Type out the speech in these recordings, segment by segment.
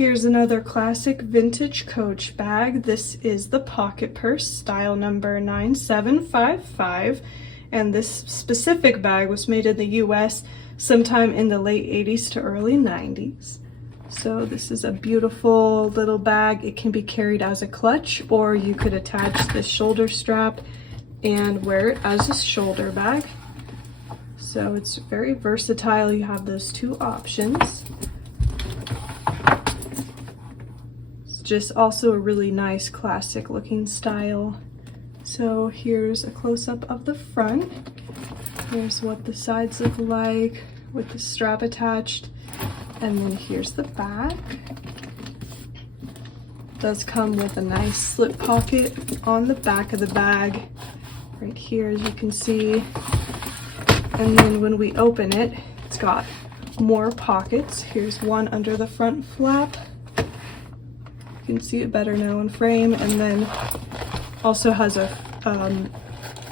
Here's another classic vintage Coach bag. This is the pocket purse, style number 9755. And this specific bag was made in the US sometime in the late 80s to early 90s. So this is a beautiful little bag. It can be carried as a clutch, or you could attach this shoulder strap and wear it as a shoulder bag. So it's very versatile. You have those two options. It's just also a really nice classic looking style. So here's a close-up of the front. Here's what the sides look like with the strap attached. And then here's the back. It does come with a nice slip pocket on the back of the bag, right here, as you can see. And then when we open it, it's got more pockets. Here's one under the front flap. You can see it better now in frame. And then also has a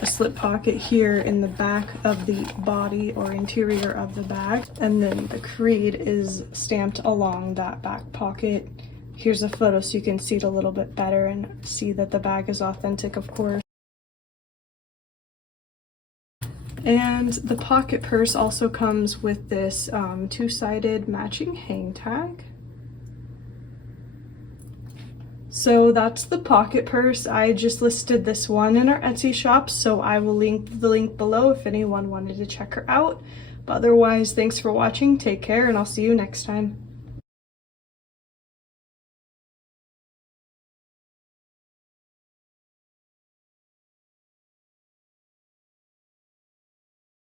slip pocket here in the back of the body or interior of the bag. And then the creed is stamped along that back pocket. Here's a photo so you can see it a little bit better and see that the bag is authentic, of course. And the pocket purse also comes with this two-sided matching hang tag. So that's the pocket purse. I just listed this one in our Etsy shop, so I will link the link below if anyone wanted to check her out. But otherwise, thanks for watching, take care, and I'll see you next time.